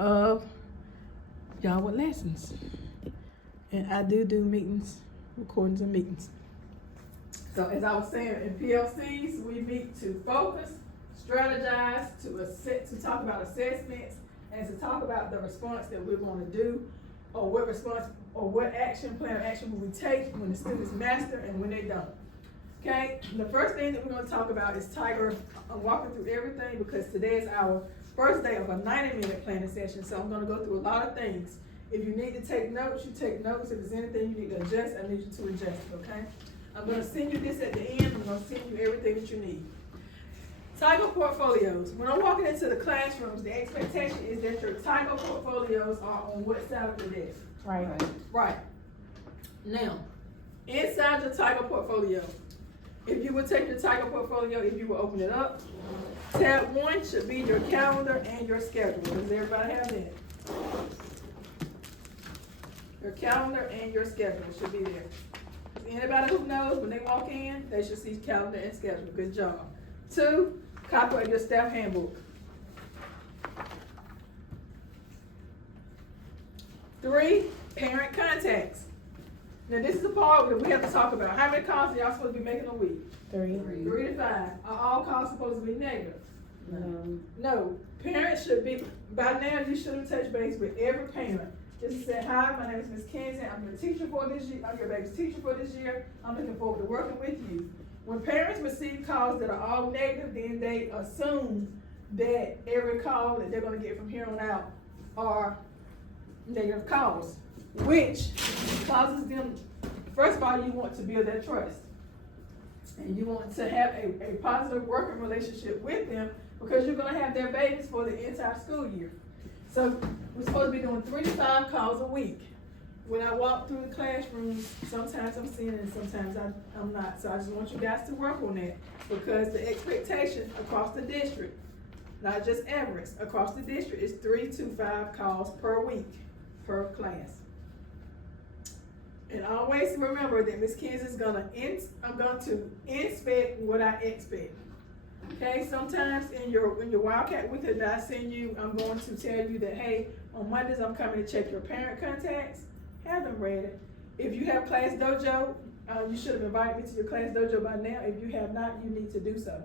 of y'all with lessons. And I do meetings, recordings and meetings. So as I was saying, in PLCs, we meet to focus, strategize, to talk about assessments, and to talk about the response that we're going to do, or what response, or what action, plan of action will we take when the students master and when they don't. Okay, the first thing that we're going to talk about is Tiger. I'm walking through everything because today is our first day of a 90-minute planning session, so I'm going to go through a lot of things. If you need to take notes, you take notes. If there's anything you need to adjust, I need you to adjust it, okay? I'm going to send you this at the end. I'm going to send you everything that you need. Tiger portfolios. When I'm walking into the classrooms, the expectation is that your Tiger portfolios are on what side of the desk? Right. Now, inside your Tiger portfolio, if you would take your Tiger portfolio, if you will open it up, tab 1 should be your calendar and your schedule. Does everybody have that? Your calendar and your schedule should be there. Anybody who knows when they walk in, they should see calendar and schedule. Good job. 2, copy of your staff handbook. 3, parent contacts. Now this is the part that we have to talk about. How many calls are y'all supposed to be making a week? 3. 3 to 5. Are all calls supposed to be negative? No. Parents should be, by now you should have touched base with every parent. Just say, hi, my name is Ms. Kenzie. I'm your teacher for this year. I'm your baby's teacher for this year. I'm looking forward to working with you. When parents receive calls that are all negative, then they assume that every call that they're going to get from here on out are negative calls, which causes them, first of all, you want to build that trust. And you want to have a positive working relationship with them because you're going to have their babies for the entire school year. So we're supposed to be doing 3 to 5 calls a week. When I walk through the classrooms, sometimes I'm seeing it and sometimes I'm not. So I just want you guys to work on that because the expectation across the district, not just Everett, across the district is 3 to 5 calls per week, per class. And always remember that Ms. Kenzie is I'm going to inspect what I expect. Okay, sometimes in your Wildcat Weekly that I send you, I'm going to tell you that, hey, on Mondays I'm coming to check your parent contacts. Have them ready. If you have Class Dojo, you should have invited me to your Class Dojo by now. If you have not, you need to do so.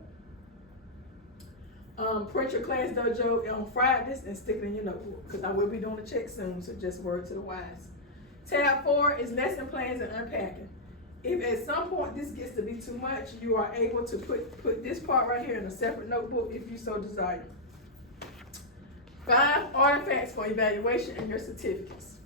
Print your Class Dojo on Fridays and stick it in your notebook because I will be doing a check soon, so just word to the wise. Tab 4 is lesson plans and unpacking. If at some point this gets to be too much, you are able to put this part right here in a separate notebook if you so desire. 5 artifacts for evaluation and your certificates.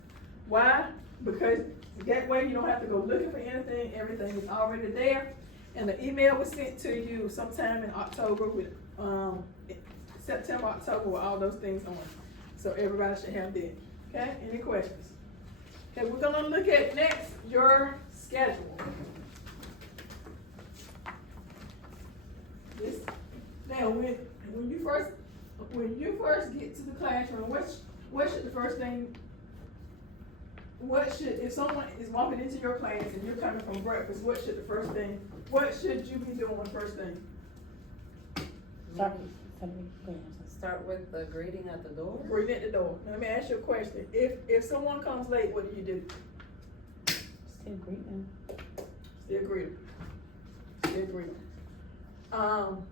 Why? Because that way you don't have to go looking for anything. Everything is already there. And the email was sent to you sometime in October with September, October with all those things on. So everybody should have that. Okay? Any questions? Okay, we're gonna look at next your schedule. Now when you first get to the classroom, what should the first thing, if someone is walking into your class and you're coming from breakfast, what should you be doing first thing? Start with the greeting at the door. Greeting at the door. Now, let me ask you a question. If someone comes late, what do you do? Still greet them. Still greet them.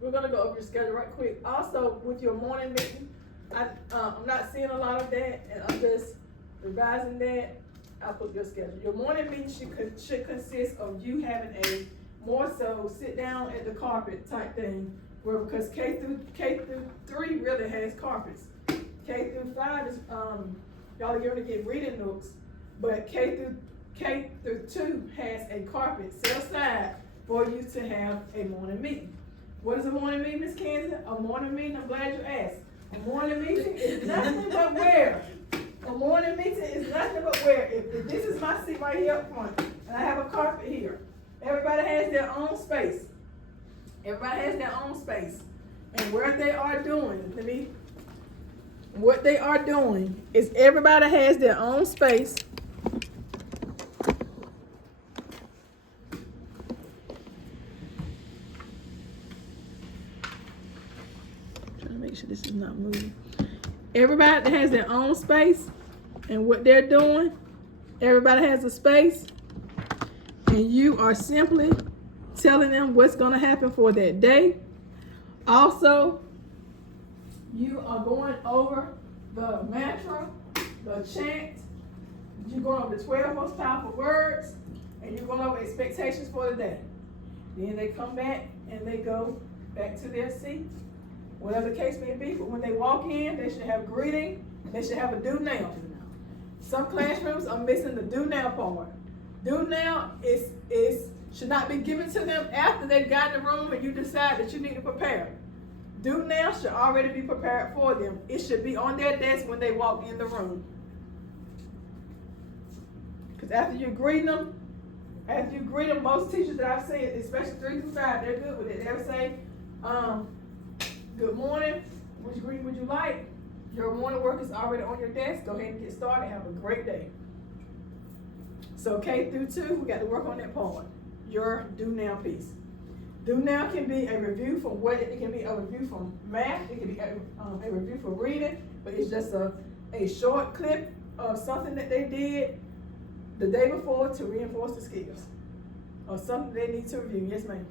We're gonna go over your schedule right quick. Also, with your morning meeting, I'm not seeing a lot of that, and I'm just revising that. I'll put your schedule. Your morning meeting should consist of you having a more so sit down at the carpet type thing, where because K through 3 really has carpets. K through 5 is y'all are going to get reading nooks, but K through 2 has a carpet set aside for you to have a morning meeting. What is a morning meeting, Ms. Kenzie? A morning meeting, I'm glad you asked. A morning meeting is nothing but where. A morning meeting is nothing but where. If this is my seat right here up front, and I have a carpet here, everybody has their own space. Everybody has their own space. And what they are doing is everybody has their own space. Trying to make sure this is not moving. Everybody that has their own space and what they're doing, everybody has a space, and you are simply telling them what's going to happen for that day. Also, you are going over the mantra, the chant. You're going over the 12 most powerful words, and you're going over expectations for the day. Then they come back and they go back to their seat, whatever the case may be. But when they walk in, they should have greeting, and they should have a do now. Some classrooms are missing the do now part. Do now should not be given to them after they've got in the room and you decide that you need to prepare. Do now should already be prepared for them. It should be on their desk when they walk in the room. Because after you greet them, most teachers that I've seen, especially 3 through 5, they're good with it. They'll say, good morning, which greeting would you like? Your morning work is already on your desk. Go ahead and get started. Have a great day. So K through 2, we got to work on that part. Your do now piece. Do now can be a review from it can be a review from math, it can be a review for reading, but it's just a short clip of something that they did the day before to reinforce the skills. Or something they need to review. Yes, ma'am.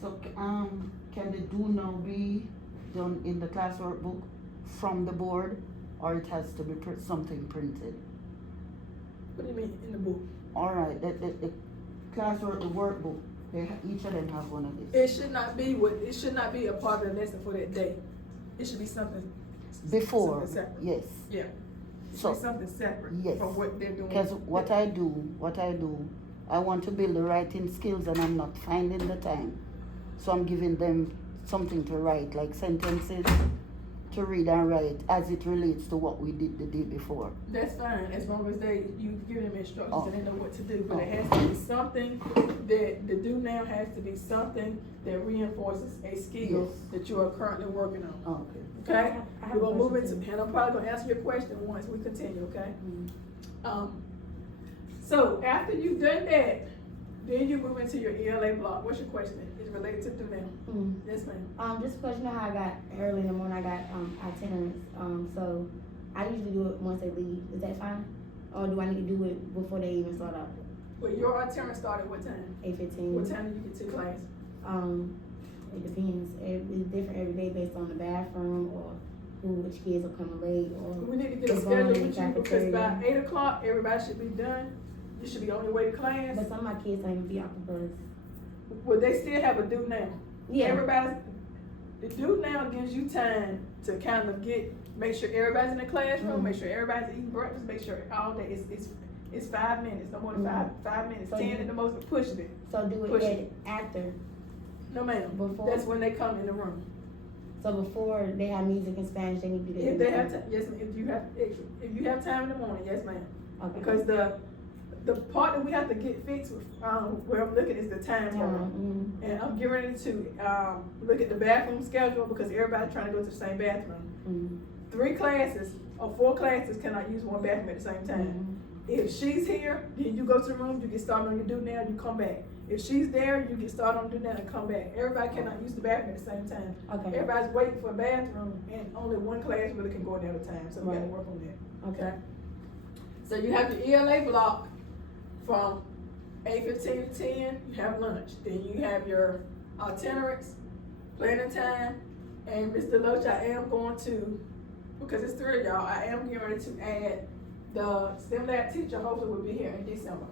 So can the do now be done in the classwork book from the board, or it has to be something printed? What do you mean in the book? All right, the classwork, the workbook, each of them have one of these. It should not be a part of the lesson for that day. It should be something Before, something separate. yes. Yeah. It should So be something separate yes, from what they're doing. because what I do, I want to build the writing skills and I'm not finding the time. So I'm giving them something to write, like sentences to read and write as it relates to what we did the day before. That's fine, as long as you give them instructions Oh. and they know what to do. But Oh. it has to be something that the do now has to be something that reinforces a skill Yes. that you are currently working on. Oh, okay. Okay? I have We're a gonna move question into, and I'm probably gonna answer your question once we continue, okay? Mm. So after you've done that, then you move into your ELA block. What's your question? It's related to do now. Mm. Yes, ma'am. Just because you know how I got early in the morning, I got itinerants. So I usually do it once they leave. Is that fine? Or do I need to do it before they even start out? Well, your itinerant started what time? 8:15. What time do you get to class? It depends. It's different every day based on the bathroom or which kids are coming late or. We need to get a It's going schedule in with the you because by cafeteria. 8 o'clock, everybody should be done. You should be on your way to class. But some of my kids don't even be off the bus. Well, they still have a do now. Yeah. The do now gives you time to kind of make sure everybody's in the classroom, Mhm. make sure everybody's eating breakfast, make sure all day it's 5 minutes, no more than five minutes, So 10 you- at the most, but push it. So do Push it after. No ma'am, Before? that's when they come in the room. So before they have music in Spanish, they need to do that. If they have time, yes ma'am, if you have time in the morning, yes ma'am. Okay. Because the part that we have to get fixed with, where I'm looking is the time part. Mm-hmm. And I'm getting ready to look at the bathroom schedule because everybody's trying to go to the same bathroom. Mm-hmm. 3 classes or 4 classes cannot use one bathroom at the same time. Mm-hmm. If she's here, then you go to the room, you get started on your do now, you come back. If she's there, you get started on do now and come back. Everybody cannot use the bathroom at the same time. Okay. Everybody's waiting for a bathroom and only one class really can go in at a time, so we gotta Right. work on that. Okay. So you have your ELA block from 8:15 to 10, you have lunch. Then you have your itinerants, planning time, and Mr. Loach, I am going to, because it's 3 of y'all, I am getting ready to add the STEM lab teacher, hopefully will be here in December.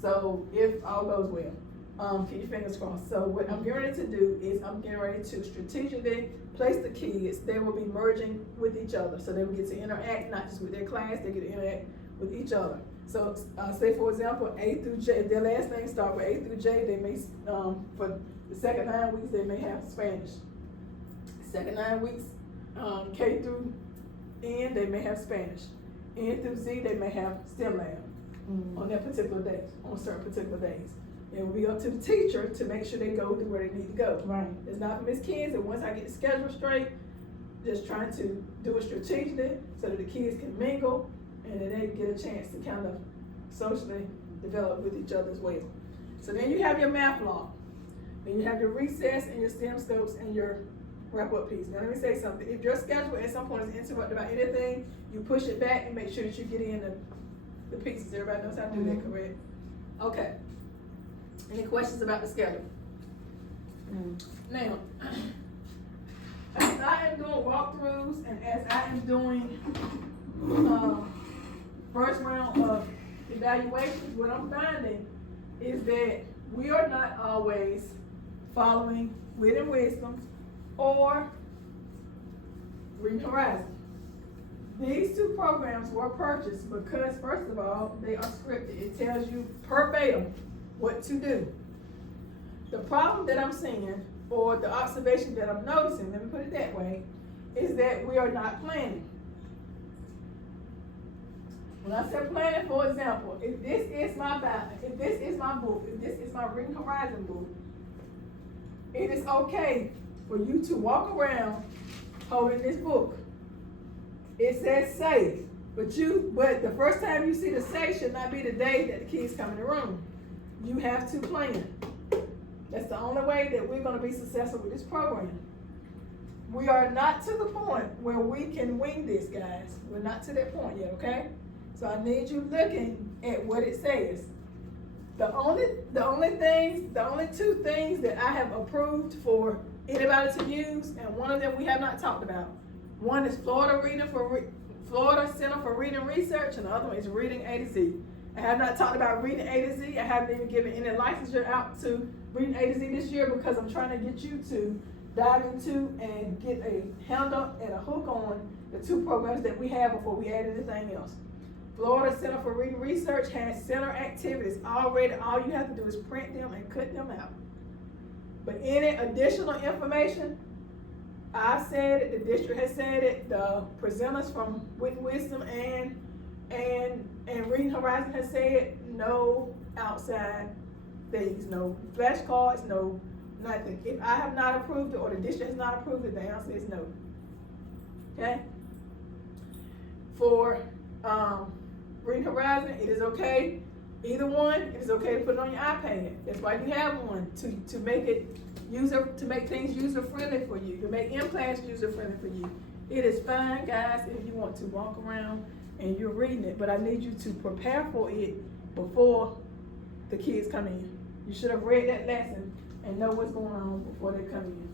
So if all goes well, keep your fingers crossed. So what I'm getting ready to do is I'm getting ready to strategically place the kids. They will be merging with each other. So they will get to interact, not just with their class, they get to interact with each other. So say for example, A through J, if their last name start with A through J, they may, for the second 9 weeks, they may have Spanish. Second 9 weeks, K through N, they may have Spanish. N through Z, they may have STEM lab on their particular days, on certain particular days. It will be up to the teacher to make sure they go to where they need to go. Right. It's not for Miss Kids, and once I get the schedule straight, just trying to do it strategically so that the kids can mingle and that they get a chance to kind of socially develop with each other as well. So then you have your math block. Then you have your recess and your STEM scopes and your wrap up piece. Now let me say something. If your schedule at some point is interrupted by anything, you push it back and make sure that you get in the pieces. Everybody knows how to do that, correct? Okay. Any questions about the schedule? Now, as I am doing walkthroughs and as I am doing first round of evaluations, what I'm finding is that we are not always following Wit and Wisdom or Reading Horizon. These two programs were purchased because, first of all, they are scripted. It tells you verbatim what to do. The problem that I'm seeing, or the observation that I'm noticing, let me put it that way, is that we are not planning. When I say planning, for example, if this is my Bible, if this is my book, if this is my Reading Horizon book, it is okay for you to walk around holding this book. It says save, but the first time you see the save should not be the day that the kids come in the room. You have to plan. That's the only way that we're going to be successful with this program. We are not to the point where we can wing this, guys. We're not to that point yet, okay? So I need you looking at what it says. The only two things that I have approved for anybody to use, and one of them we have not talked about. One is Florida Center for Reading Research, and the other one is Reading A to Z. I have not talked about Reading A to Z. I haven't even given any licensure out to Reading A to Z this year because I'm trying to get you to dive into and get a handle and a hook on the two programs that we have before we add anything else. Florida Center for Reading Research has center activities already. All you have to do is print them and cut them out. But any additional information, I've said it, the district has said it, the presenters from Wit and Wisdom and Reading Horizon has said no outside things, no flashcards, no nothing. If I have not approved it or the district has not approved it, the answer is no. Okay? For Reading Horizon, it is okay. Either one, it is okay to put it on your iPad. That's why you have one, to make things user friendly for you, to make in-class user friendly for you. It is fine, guys, if you want to walk around and you're reading it, but I need you to prepare for it before the kids come in. You should have read that lesson and know what's going on before they come in.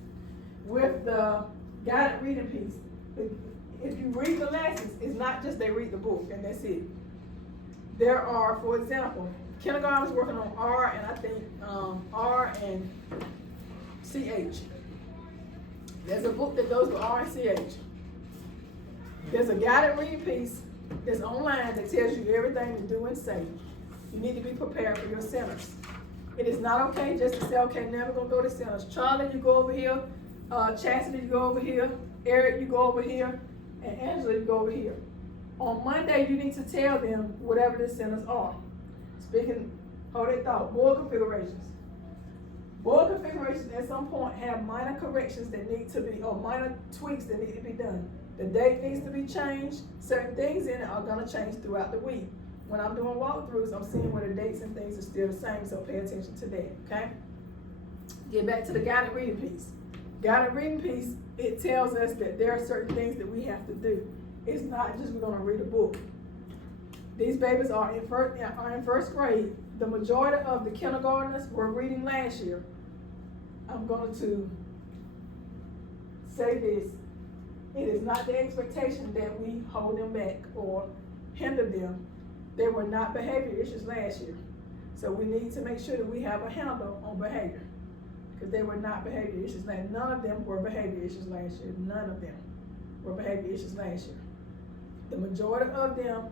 With the guided reading piece, if you read the lessons, it's not just they read the book and that's it. There are, for example, kindergarten is working on R and I think R and CH. There's a book that goes with R and CH. There's a guided reading piece that's online that tells you everything to do and say. You need to be prepared for your centers. It is not okay just to say, okay, now we're gonna go to centers. Charlie, you go over here. Chastity, you go over here. Eric, you go over here. And Angela, you go over here. On Monday, you need to tell them whatever the centers are. Hold that thought, board configurations. Board configurations at some point have minor corrections that need to be, or minor tweaks that need to be done. The date needs to be changed. Certain things in it are gonna change throughout the week. When I'm doing walkthroughs, I'm seeing where the dates and things are still the same, so pay attention to that, okay? Get back to the guided reading piece. Guided reading piece, it tells us that there are certain things that we have to do. It's not just we're gonna read a book. These babies are in first grade. The majority of the kindergartners were reading last year. I'm going to say this. It is not the expectation that we hold them back or hinder them. They were not behavior issues last year. So we need to make sure that we have a handle on behavior. Because they were not behavior issues last year. None of them were behavior issues last year. None of them were behavior issues last year. The majority of them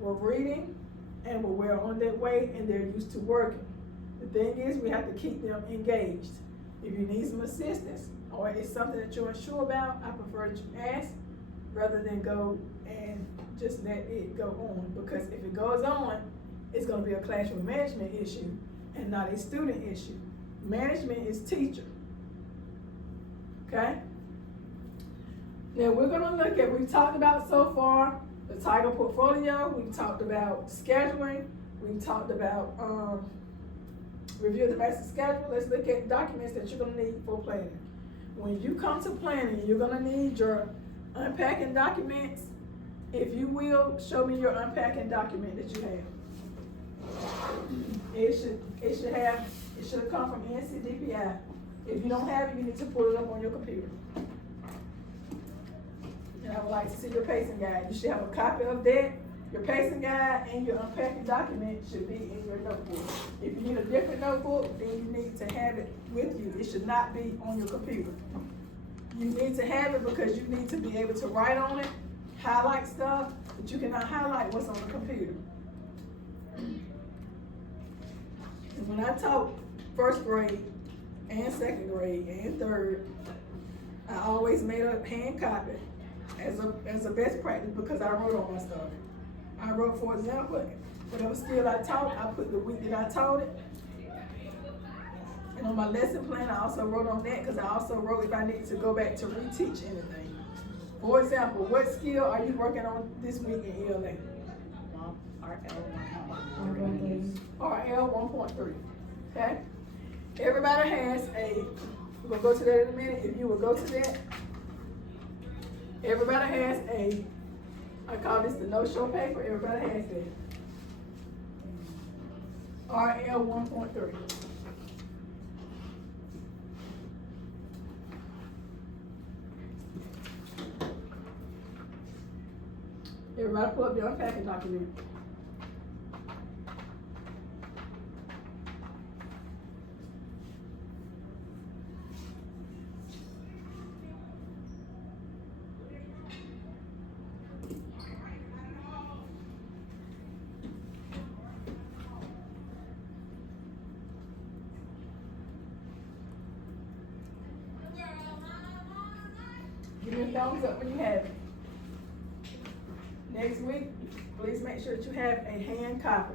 were reading and were well on their way and they're used to working. The thing is, we have to keep them engaged. If you need some assistance or it's something that you're unsure about, I prefer that you ask rather than go and just let it go on. Because if it goes on, it's going to be a classroom management issue and not a student issue. Management is teacher. Okay? Now we're going to look at, we've talked about so far the Tiger portfolio, we've talked about scheduling, we've talked about review the master schedule. Let's look at documents that you're going to need for planning. when you come to planning, you're gonna need your unpacking documents. If you will, show me your unpacking document that you have. It should have come from NCDPI. If you don't have it, you need to pull it up on your computer. And I would like to see your pacing guide. You should have a copy of that. Your pacing guide and your unpacking document should be in your notebook. If you need a different notebook, then you need to have it with you. It should not be on your computer. You need to have it because you need to be able to write on it, highlight stuff, but you cannot highlight what's on the computer. And when I taught first grade and second grade and third, I always made a hand copy as a best practice because I wrote on my stuff. I wrote, for example, whatever skill I taught, I put the week that I taught it. And on my lesson plan, I also wrote on that because I also wrote if I needed to go back to reteach anything. For example, what skill are you working on this week in ELA? RL 1.3. Okay? Everybody has we're gonna go to that in a minute. If you will go to that, everybody has I call this the no-show paper. Everybody has that. RL 1.3. Everybody pull up your unpacking document. Give me a thumbs up when you have it. Next week, please make sure that you have a hand copy.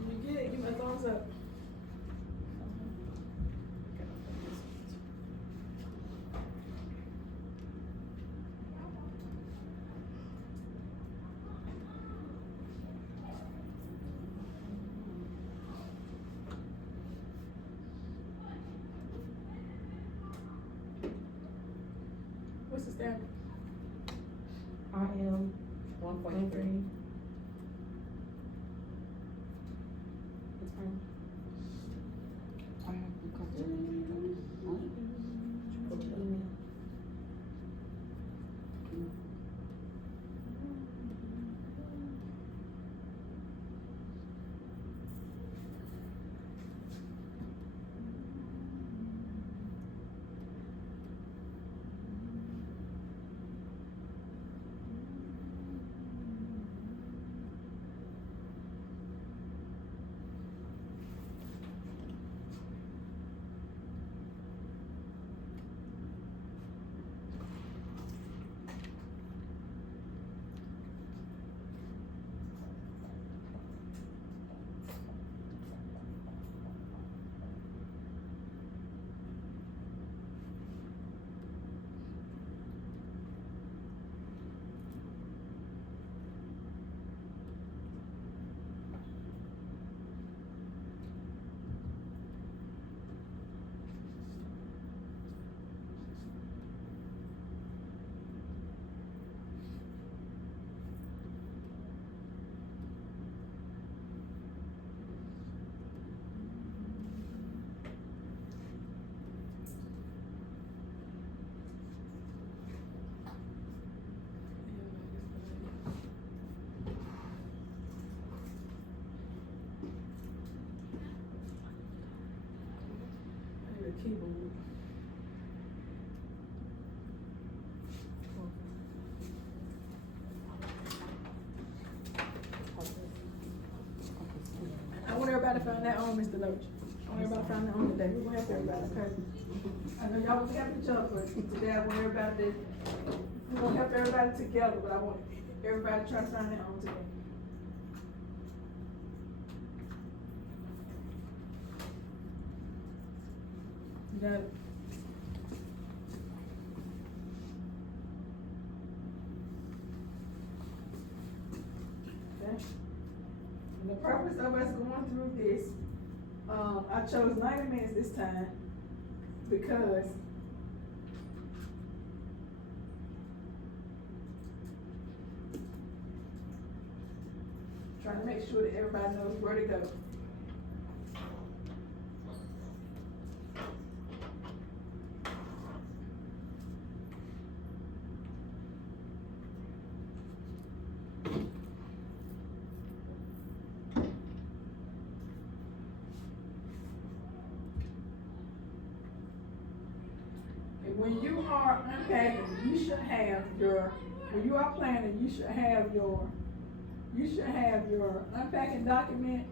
When you get it, give me a thumbs up. What's the standard? RL 1.3. It's fine. Go to the email. I need a keyboard. find that on, Mr. Loach. I want everybody to find that on today. We're gonna help everybody, okay? I know y'all was helping each other, but today I want everybody to, we're gonna help everybody together, but I want everybody to try to find that on today. You got it? Okay. And the purpose of us going through this, I chose 90 minutes this time because trying to make sure that everybody knows where to go. When you are unpacking, you should have your, when you are planning, you should have your unpacking document,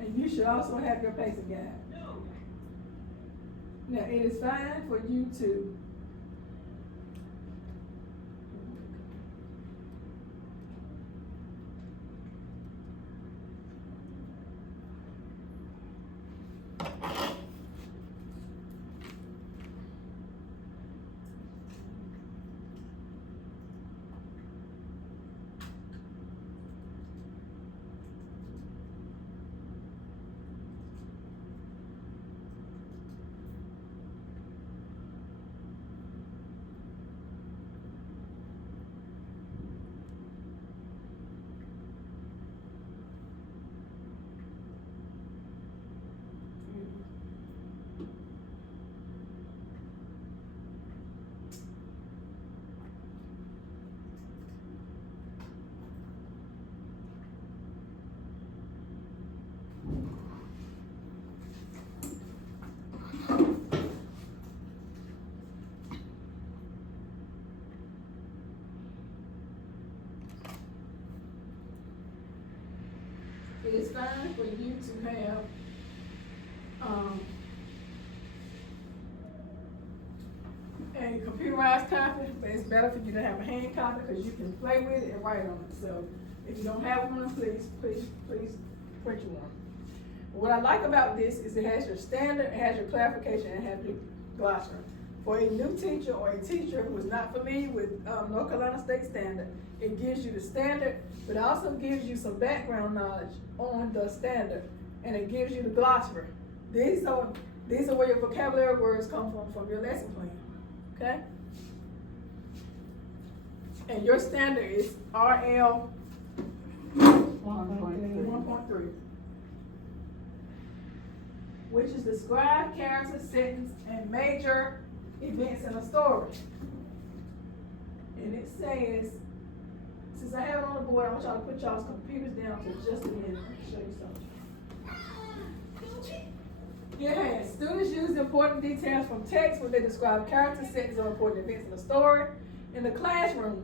and you should also have your pacing guide. Now, it is fine for you to it is fine for you to have, a computerized copy, but it's better for you to have a hand copy because you can play with it and write on it. So if you don't have one, please print you one. What I like about this is it has your standard, it has your clarification, and it has your glossary. For a new teacher or a teacher who is not familiar with North Carolina State Standard, it gives you the standard, but it also gives you some background knowledge on the standard, and it gives you the glossary. These are where your vocabulary words come from your lesson plan, okay? And your standard is RL 1.3. Which is describe character, sentence, and major events in a story. And it says, since I have it on the board, I want y'all to put y'all's computers down for just a minute. Let me show you something. It has students use important details from text when they describe character, sentence, or important events in a story. In the classroom,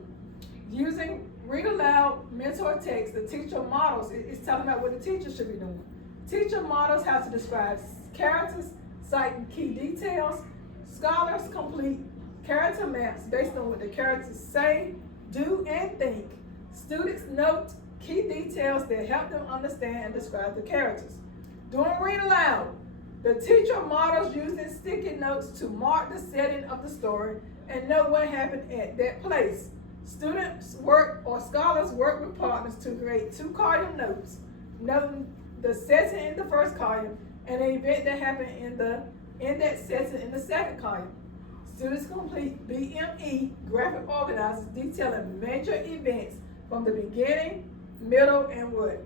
using read aloud, mentor text, the teacher models, it's telling about what the teacher should be doing. Teacher models how to describe characters, citing key details. Scholars complete character maps based on what the characters say, do, and think. Students note key details that help them understand and describe the characters. During read aloud, the teacher models using sticky notes to mark the setting of the story and know what happened at that place. Students work, or scholars work with partners to create 2-column notes, noting the setting in the first column and an event that happened in that setting in the second column. Students complete BME graphic organizers detailing major events from the beginning, middle, and what?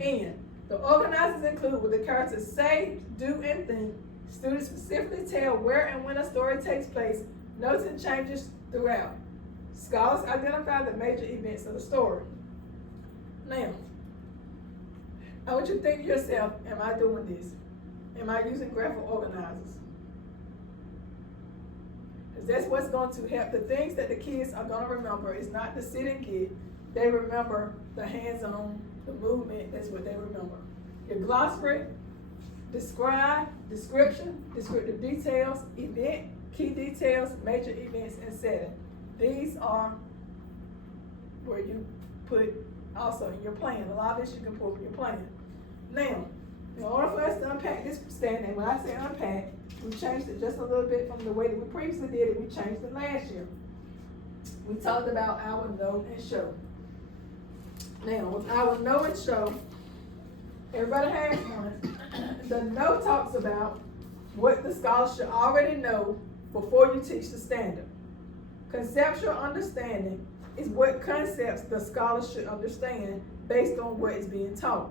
End. The organizers include what the characters say, do, and think. Students specifically tell where and when a story takes place, notes and changes throughout. Scholars identify the major events of the story. Now, I want you to think to yourself, am I doing this? Am I using graphic organizers? Because that's what's going to help. The things that the kids are going to remember is not the sit and get. They remember the hands-on, the movement, that's what they remember. your glossary, describe, description, descriptive details, event, key details, major events, and setting. These are where you put also in your plan. A lot of this you can put in your plan. Now, in order for us to unpack this standard, and when I say unpack, we changed it just a little bit from the way that we previously did it. We changed it last year. We talked about our know and show. Now, with our know and show, everybody has one. The know talks about what the scholar should already know before you teach the standard. Conceptual understanding is what concepts the scholar should understand based on what is being taught.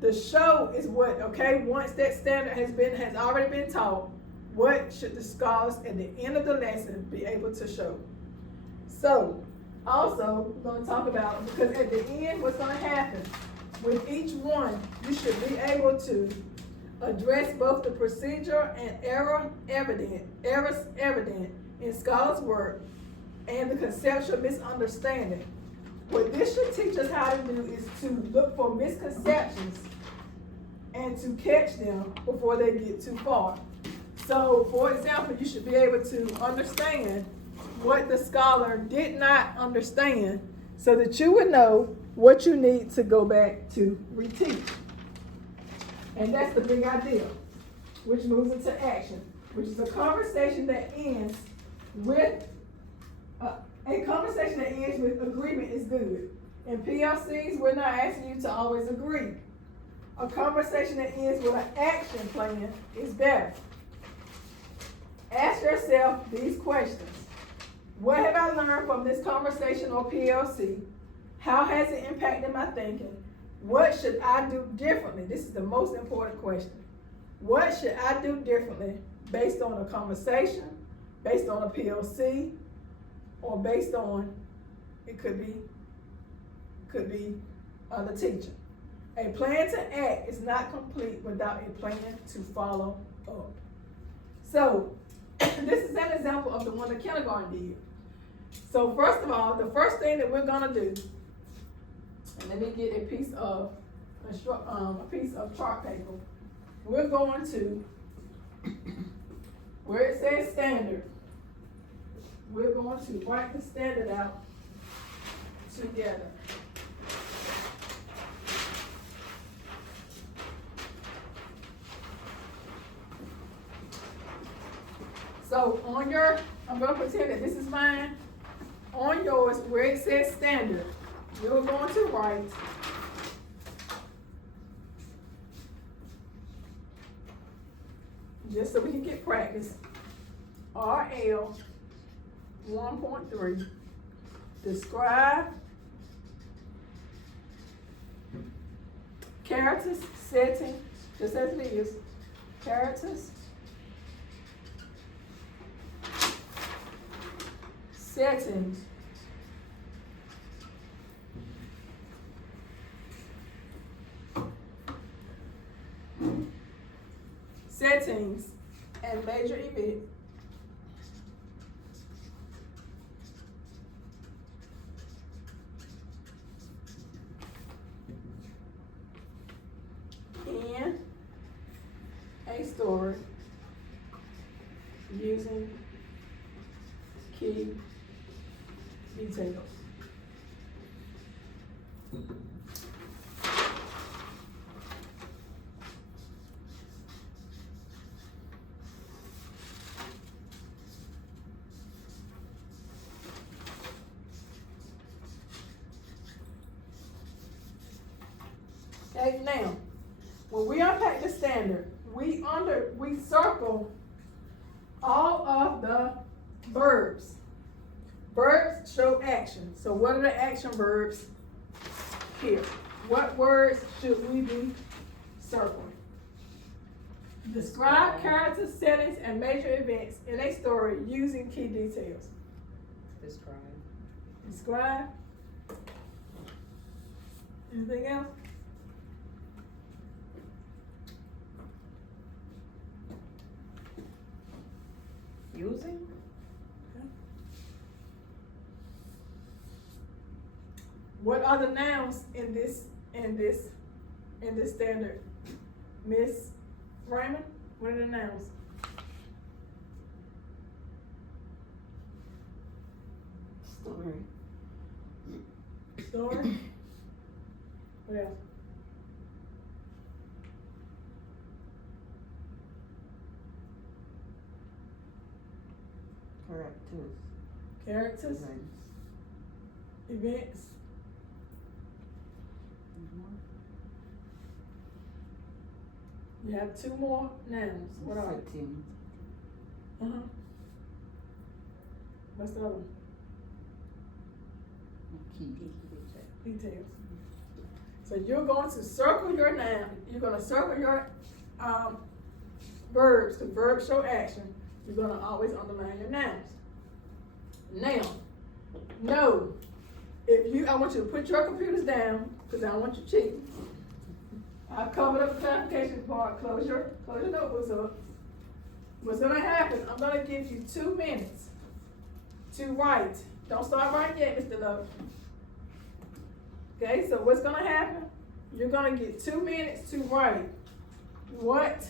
The show is what, okay, once that standard has already been taught, what should the scholars at the end of the lesson be able to show? So, also, we're going to talk about, because at the end, what's going to happen? With each one, you should be able to address both the procedure and errors evident in scholars' work and the conceptual misunderstanding. What this should teach us how to do is to look for misconceptions and to catch them before they get too far. So, for example, you should be able to understand what the scholar did not understand so that you would know what you need to go back to reteach. And that's the big idea, which moves into action, which is a conversation that ends with agreement is good. In PLCs, we're not asking you to always agree. A conversation that ends with an action plan is better. Ask yourself these questions. What have I learned from this conversation or PLC? How has it impacted my thinking? What should I do differently? This is the most important question. What should I do differently based on a conversation, based on a PLC, or based on, it could be the teacher. A plan to act is not complete without a plan to follow up. So, this is an example of the one that kindergarten did. So first of all, the first thing that we're gonna do, and let me get a piece of chart paper. We're going to, where it says standard, we're going to write the standard out together. So on your, I'm going to pretend that this is mine. On yours, where it says standard, you're going to write just so we can get practice, RL 1.3, describe, characters, setting, just as it is, characters, settings, and major event. In a story using key details. Okay, now, when we unpack the standard, we circle all of the verbs. Verbs show action. So what are the action verbs here? What words should we be circling? Describe characters, settings, and major events in a story using key details. Describe. Anything else? Using? What are the nouns in this in this standard? Miss Raymond, what are the nouns? Story. Story? What else? Characters. Characters? Events. Events? You have two more nouns. What are they? Setting. Uh-huh. What's the other one? Key. Details. So you're going to circle your noun. You're going to circle your verbs. The verbs show action. You're going to always underline your nouns. Now, no. I want you to put your computers down because I don't want you cheating. I've covered up the clarification part. Close your notebooks up. What's going to happen? I'm going to give you 2 minutes to write. Don't start writing yet, Mr. Love. Okay, so what's gonna happen? You're gonna get 2 minutes to write. What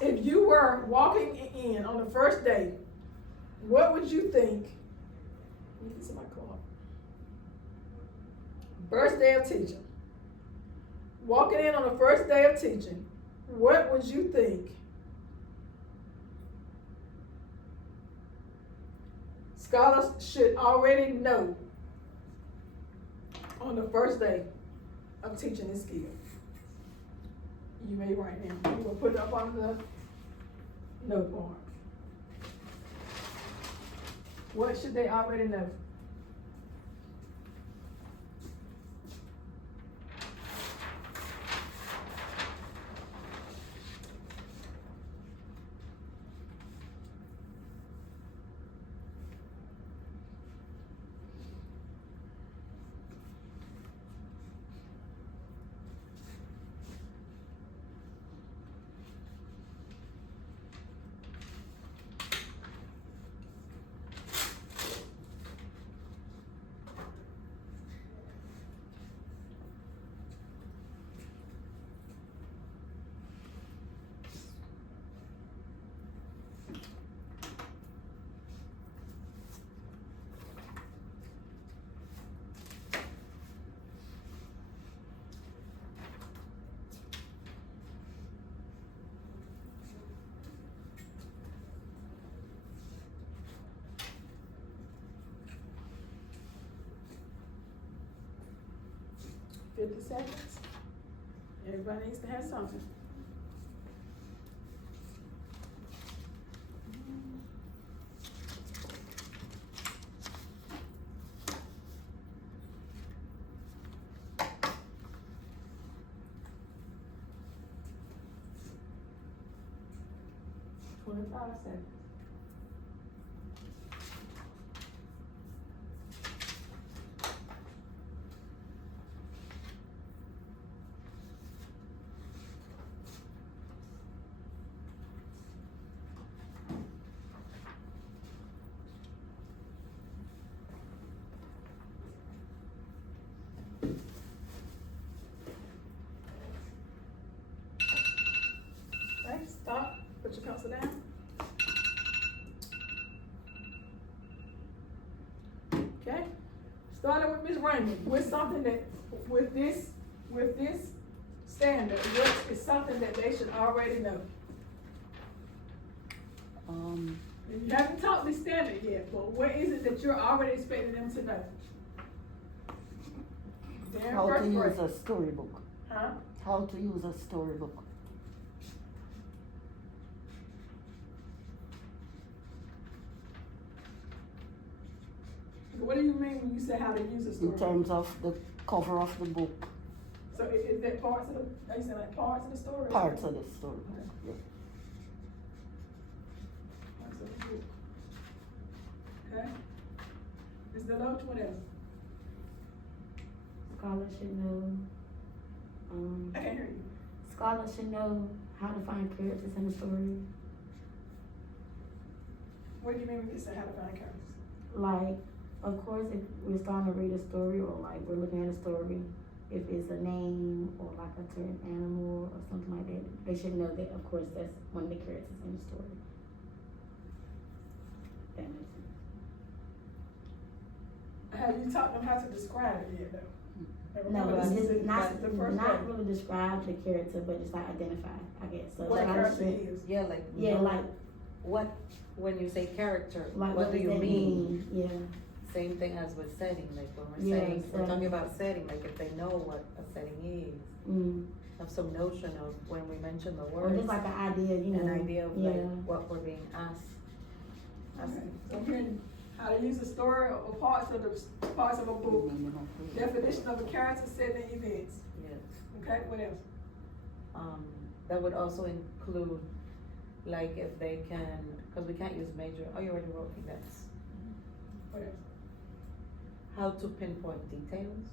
if you were walking in on the first day? What would you think? Let me get somebody call. First day of teaching. Walking in on the first day of teaching. What would you think? Scholars should already know on the first day of teaching this skill. You may write now. You will put it up on the note board. What should they already know? $50 seconds. Everybody needs to have something. $25 seconds. Okay, stop. Put your pencil down. Okay. Starting with Ms. Raymond, with something that, with this standard, what is something that they should already know? You haven't taught this standard yet, but what is it that you're already expecting them to know? They're in How to first grade. use a storybook. Huh? How to use a storybook. What do you mean when you say how to use a story? In terms of the cover of the book. So is that parts of the, are you saying like parts of the story? Parts of the story. Yeah. Parts of the book. Okay. Is the note what else? Scholars should know, I can't hear you. scholars should know how to find characters in a story. What do you mean when you say how to find characters? Like, of course, if we're starting to read a story or like we're looking at a story, if it's a name or like a certain animal or something like that, they should know that, of course, that's one of the characters in the story. That makes sense. Have you taught them how to describe it yet, though? No, Remember, this is just the first not day. really describe the character, but just like identify, I guess. So What a like, character is. Yeah, like. yeah, know like What, when you say character, like what do does you that mean? Yeah. Same thing as with setting, like when we're Yeah, saying, we're setting. talking about setting, like if they know what a setting is, Mm. have some notion of when we mention the Or word, just like an idea, you know. an idea of yeah. like what we're being asked. Okay. So here's how to use a story or parts of a book. Definition of a character, setting, events. Yes. Okay, what else? That would also include, like if they can, cause we can't use major, oh, you already wrote events. What else? How to pinpoint details.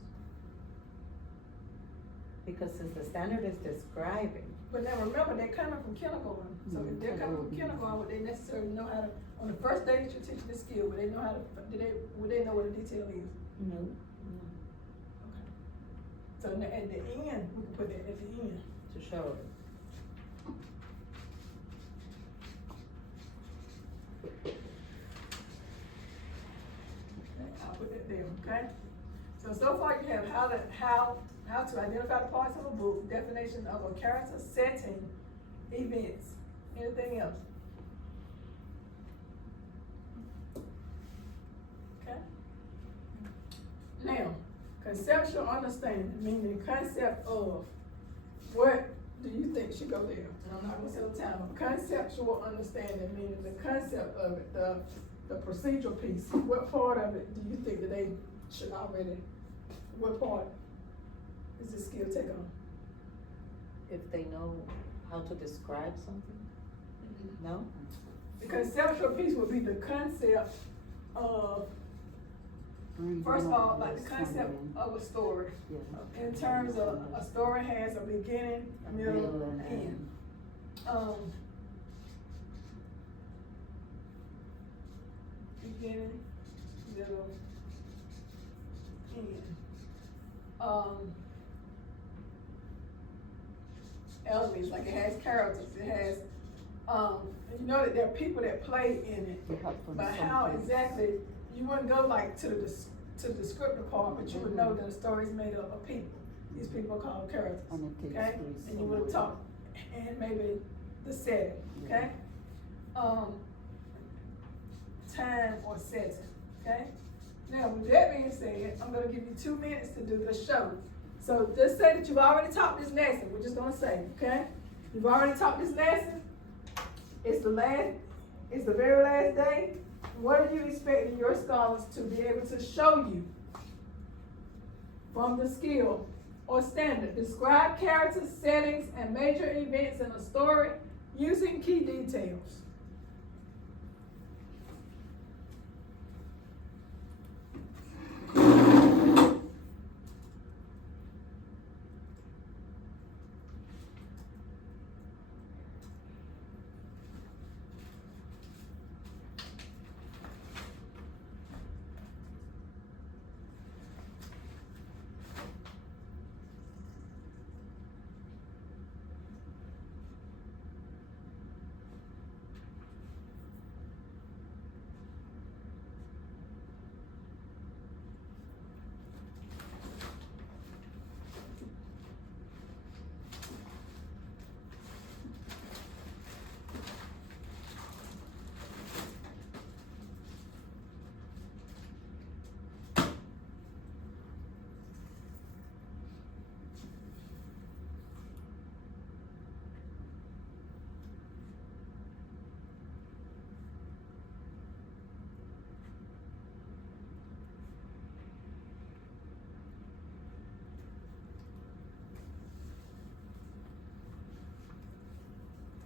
Because since the standard is describing, But now remember, they're coming from kindergarten, so if they're coming from kindergarten, would they necessarily know how to, on the first day that you're teaching this skill, would they know how to, would they know what a detail is? No. Okay. So at the end, we can put that at the end. to show it. Okay, I'll put that there, okay? So far you have how to identify the parts of a book, definition of a character, setting, events. Anything else? Okay? Now, conceptual understanding, meaning the concept of what do you think should go there? And I'm not gonna say the time, but conceptual understanding, meaning the concept of it, the procedural piece. What part of it do you think that they should already, what part is this skill take on? If they know how to describe something, no? The conceptual piece would be the concept of, first of all, like the concept of a story. In terms of a story has a beginning, a middle, and end. Beginning, middle, end. Elements, like it has characters, it has, and you know that there are people that play in it. But how exactly, you wouldn't go like to the descriptive part, but you would know that a story is made up of people. These people are called characters, okay? And you would talk, and maybe the setting, okay? Time or setting, okay? Now, with that being said, I'm gonna give you 2 minutes to do the show. So just say that you've already taught this lesson, we're just gonna say, okay? You've already taught this lesson, it's the very last day. What are you expecting your scholars to be able to show you from the skill or standard? Describe characters, settings, and major events in a story using key details.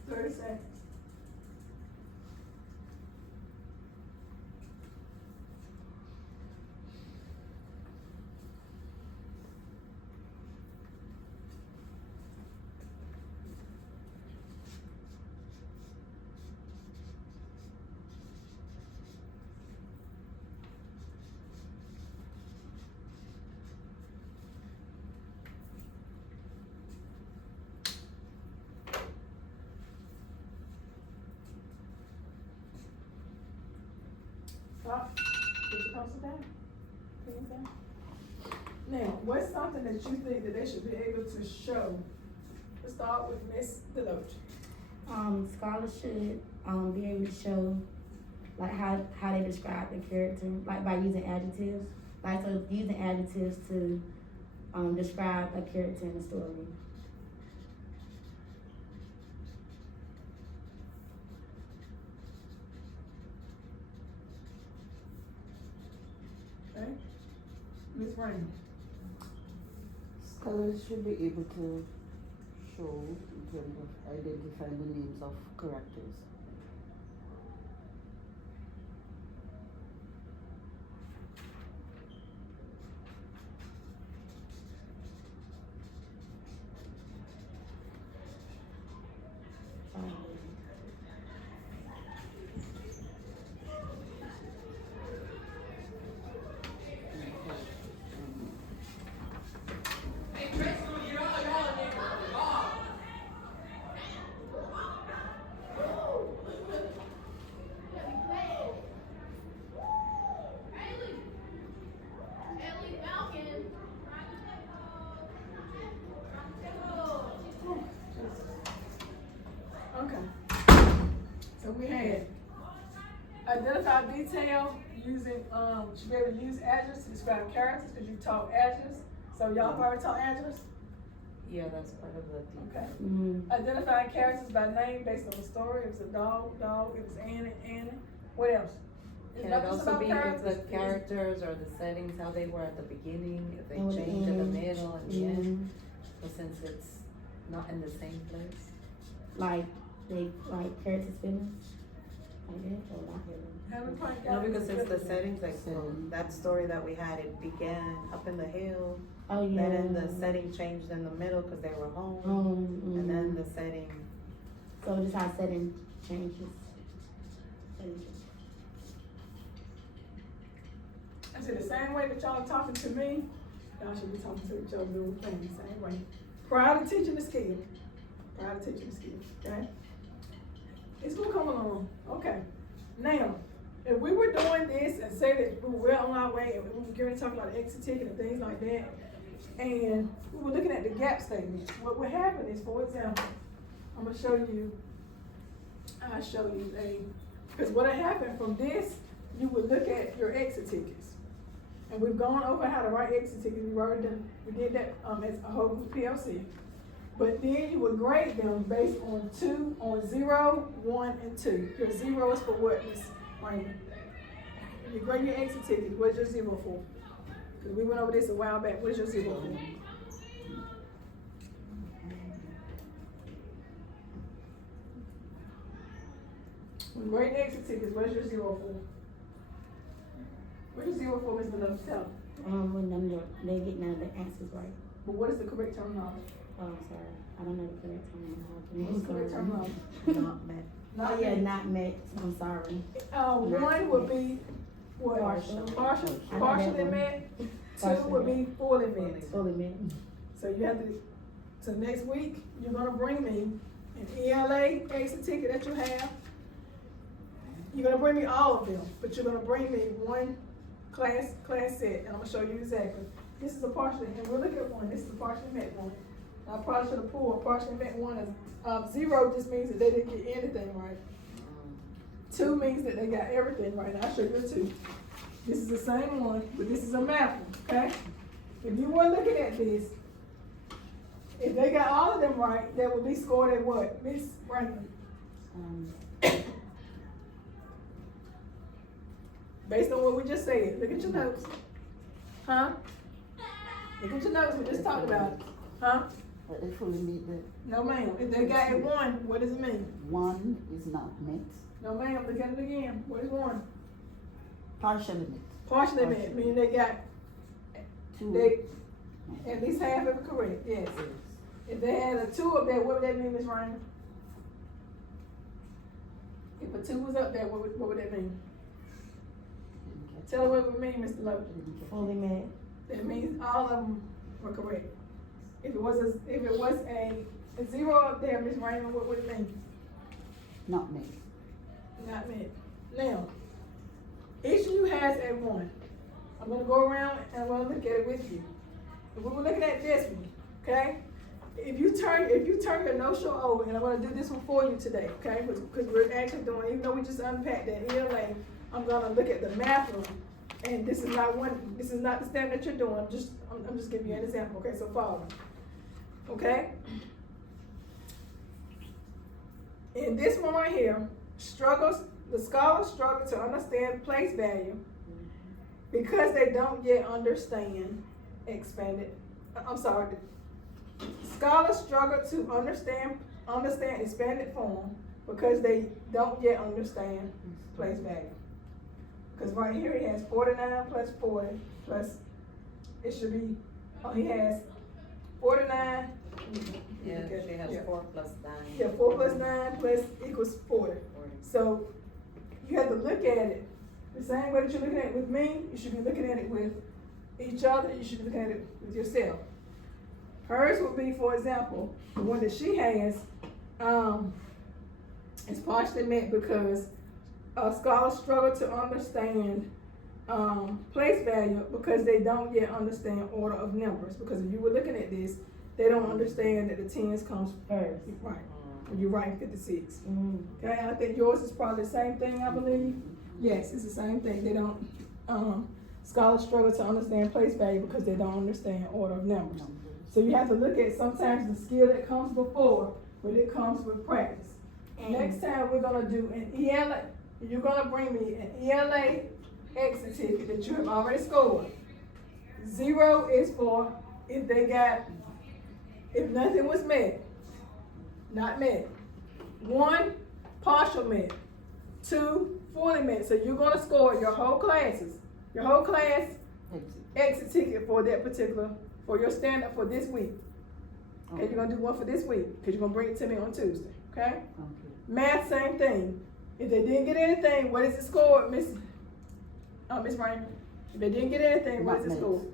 Seconds. something that you think that they should be able to show? Let's start with Miss Deloach. Scholars should, be able to show, like, how they describe the character, like, by using adjectives. Like, so using adjectives to, describe a character in a story. Okay? Miss Raymond. Scholars should be able to show in terms of identifying the names of characters. Okay. So we had identify detail using, should be able to use adjectives to describe characters, because you taught adjectives. So y'all have already taught adjectives? Yeah, that's part of the theme. Okay. Mm-hmm. Identifying characters by name based on the story. If it's a dog, if it's Annie. What else? It's Can not it just also about be if the characters, characters or the settings, how they were at the beginning, if they And the changed in the end. middle and the end? Mhm. But since it's not in the same place. Like, they, like, characters' feelings, like that, or not feelings. Haven't quite No, got because it. it's the settings, like, so Setting. that story that we had, it began up in the hill, Oh, yeah. then the setting changed in the middle, cause they were home, Mm-hmm. and then the setting, So just how setting changes. Setting changes. I said the same way that y'all are talking to me, y'all should be talking to each other, doing things the same way. Prior to teaching the skill. Okay? It's gonna come along. Okay. Now, if we were doing this and say that we were well on our way and we were going to talk about the exit ticket and things like that, and we were looking at the gap statements, what would happen is, for example, I'm gonna show you, because what happened from this, you would look at your exit tickets. And we've gone over how to write exit tickets. We did that as a whole group PLC. But then you would grade them based on 0, 1, and 2. Your 0 is for what, Miss Raymond? You grade your exit tickets. What's your 0 for? Because we went over this a while back. What's your 0 for? When grading exit tickets, what's your 0 for? What's your 0 for, Mr. Love? Tell them. When they get none of the answers right. But what is the correct terminology? Oh, I'm sorry. I don't know the correct terminology. What's the correct terminology? not met. Oh, yeah, not met. I'm sorry. One would be what? Partial. Partially met. 2 would be fully met. Fully met. So you have to, so next week, you're gonna bring me an ELA exit ticket that you have. You're gonna bring me all of them, but you're gonna bring me one class set, and I'm gonna show you exactly. This is a partially, and we'll look at one, this is a partially met one. I probably should have pulled a partially met one as, 0 just means that they didn't get anything right. 2 means that they got everything right, and I'll show you the 2. This is the same one, but this is a map one, okay? If you were looking at this, if they got all of them right, they would be scored at what, Miss Raymond? Based on what we just said, look at your notes. Huh? Look at your notes, we just talked about it. Huh? But they fully meet the No ma'am, if they got it 1, what does it mean? 1 is not met, No ma'am, look at it again, what is 1? partially met. Partially met, meaning they got, 2. they, at least half of it correct, yes. If they had a 2 up there, what would that mean, Ms. Raymond? If a 2 was up there, what would that mean? Tell her what it would mean, Mr. Lowe. Fully met. That means all of them were correct. If it was a 0 up there, Ms. Raymond, what would it mean? Not met. Not met. Now, each of you has a 1. I'm gonna go around and I'm gonna look at it with you. we were looking at this one, okay? If you turn your no-show over, and I'm gonna do this one for you today, okay? Because we're actually doing, even though we just unpacked that ELA, I'm gonna look at the math one. And this is not the STEM that you're doing. I'm just giving you an example, okay? So follow. Okay? In this one right here, the scholars struggle to understand place value because they don't yet understand scholars struggle to understand expanded form because they don't yet understand place value. Because right here he has 49 plus 40 plus, it should be, he has 49. Yeah, she has 4 plus 9. Yeah, 4 plus 9 plus equals 40. So you have to look at it the same way that you're looking at it with me. You should be looking at it with each other. You should be looking at it with yourself. Hers would be, for example, the one that she has is partially met because scholars struggle to understand place value because they don't yet understand order of numbers. Because if you were looking at this, they don't understand that the tens comes first. Right. When you're writing 56. Okay, and I think yours is probably the same thing, I believe. Yes, it's the same thing. They don't, scholars struggle to understand place value because they don't understand order of numbers. So you have to look at sometimes the skill that comes before, but it comes with practice. Next time we're gonna do an ELA. You're gonna bring me an ELA exit ticket that you have already scored. 0 is for if nothing was met, not met. 1, partial met. 2, fully met. So you're gonna score your whole class exit ticket for that particular, for your stand-up for this week. Okay, you're gonna do one for this week, because you're gonna bring it to me on Tuesday, okay? Math, same thing. If they didn't get anything, what is it scored, Miss Raymond? If they didn't get anything, what is it scored?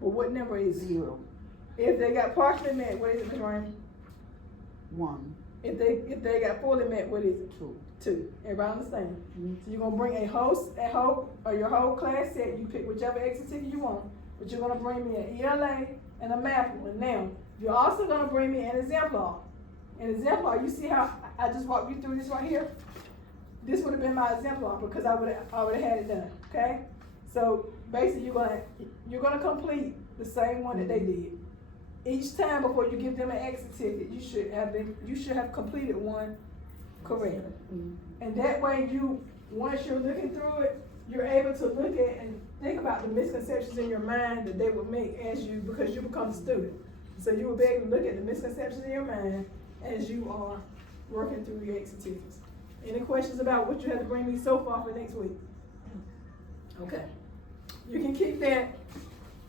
Well, what number is it? 0. If they got partially met, what is it, Miss Raymond? 1. If they got fully met, what is it? 2. Everybody understand? So you're gonna bring your whole class set. You pick whichever exit ticket you want, but you're gonna bring me an ELA and a math one. Now, you're also gonna bring me an exemplar. An exemplar, you see how I just walked you through this right here? This would have been my exemplar because I would have had it done, okay? So basically you're gonna complete the same one that they did. Each time before you give them an exit ticket, you should have completed one correctly. And that way once you're looking through it, you're able to look at and think about the misconceptions in your mind that they would make because you become a student. So you will be able to look at the misconceptions in your mind as you are working through your exit tickets. Any questions about what you have to bring me so far for next week? Okay. You can keep that.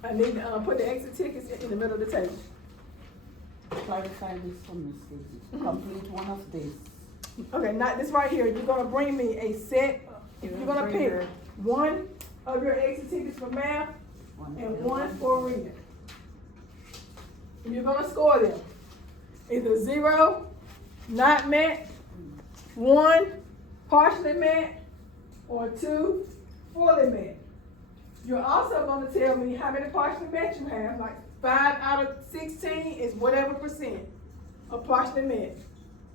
I need to put the exit tickets in the middle of the table. Clarify this for me, Susie. Complete one of these. Okay, not this right here. You're gonna bring me a set. You're gonna pick one of your exit tickets for math and one for reading. You're gonna score them. Either 0, not met, 1, partially met, or 2, fully met. You're also gonna tell me how many partially met you have, like 5 out of 16 is whatever percent of partially met.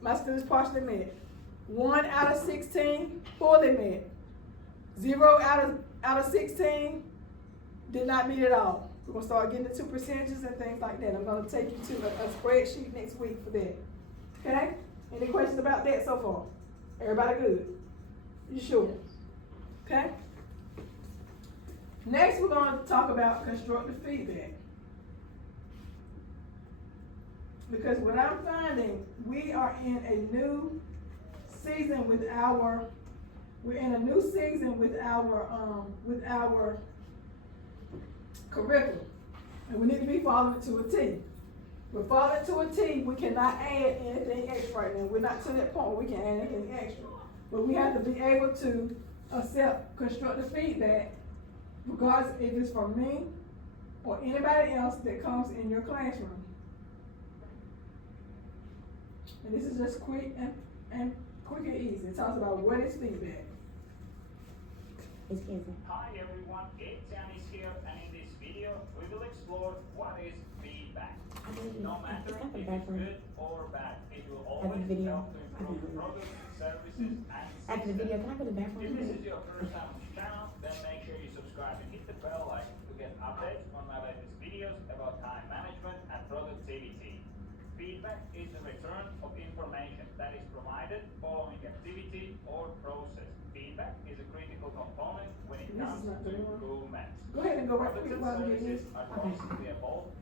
My students partially met. 1 out of 16, fully met. 0 out of 16 did not meet at all. We're gonna start getting into percentages and things like that. I'm gonna take you to a spreadsheet next week for that. Okay? Any questions about that so far? Everybody good? You sure? Okay? Next, we're gonna talk about constructive feedback. Because what I'm finding, we are in a new season with our curriculum. And we need to be following it to a T. We're following it to a T, we cannot add anything extra right now. We're not to that point where we can add anything extra. But we have to be able to accept constructive feedback, regardless if it's from me or anybody else that comes in your classroom. And this is just quick and easy. It talks about what is feedback. Excuse me. Hi everyone, it's Anis here, and in this video video, we will explore what is feedback. I believe No it's matter got the if it's background. good or bad, it will After always the video, help to I improve can hear it. products, services, and After the video, systems. can I put the background If in this it? is your first time on this channel, then make sure you subscribe and hit the bell icon to get updates on my latest videos about time management and productivity. Feedback is the return of information that is provided following activity or process. Feedback is a critical component when it This is comes not to the one. improvements. Go ahead and go right Products quick and while I'm getting services this. are Okay. constantly evolving.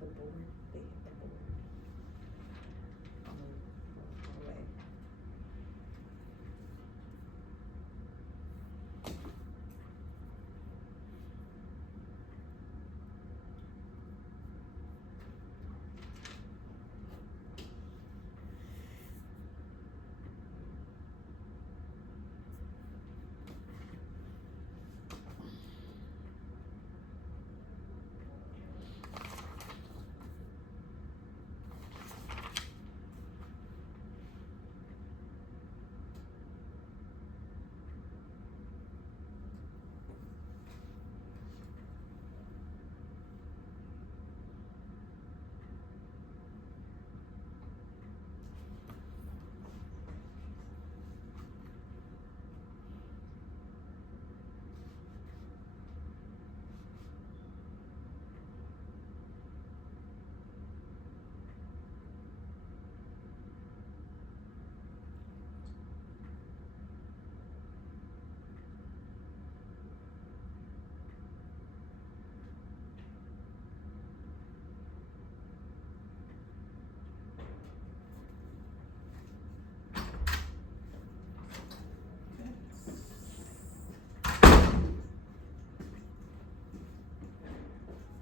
The board, they hit the board. On the way.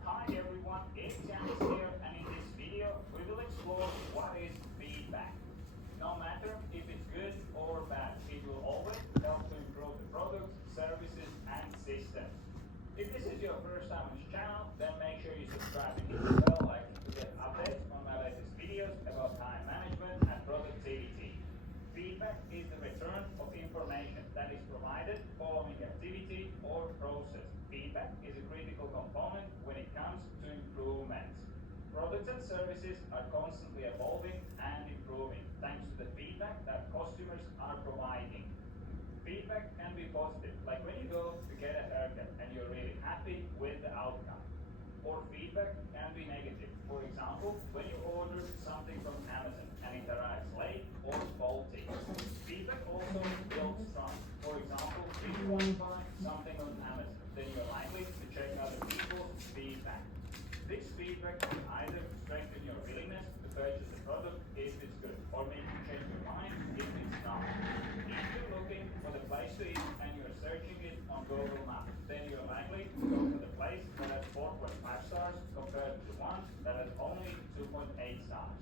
Hi everyone, it's Janis here, and in this video we will explore what is feedback. No matter if it's good or bad, it will always help to improve the products, services, and systems. If this is your first time on this channel, then make sure you subscribe and hit the bell icon to get updates on my latest videos about time management and productivity. Feedback is the return of information that is provided following activity or process. Feedback is a critical component when it comes to improvements. Products and services are constantly evolving and improving thanks to the feedback that customers are providing. Feedback can be positive, like when you go to get a haircut and you're really happy with the outcome. Or feedback can be negative. For example, when you order something from Amazon and it arrives late or faulty. Feedback also builds trust. For example, if you want to buy something on Amazon, then you're likely to check other people's feedback. This feedback can either strengthen your willingness to purchase the product if it's good, or make you change your mind if it's not. If you're looking for the place to eat and you're searching it on Google Maps, then you're likely to go to the place that has 4.5 stars compared to the one that has only 2.8 stars.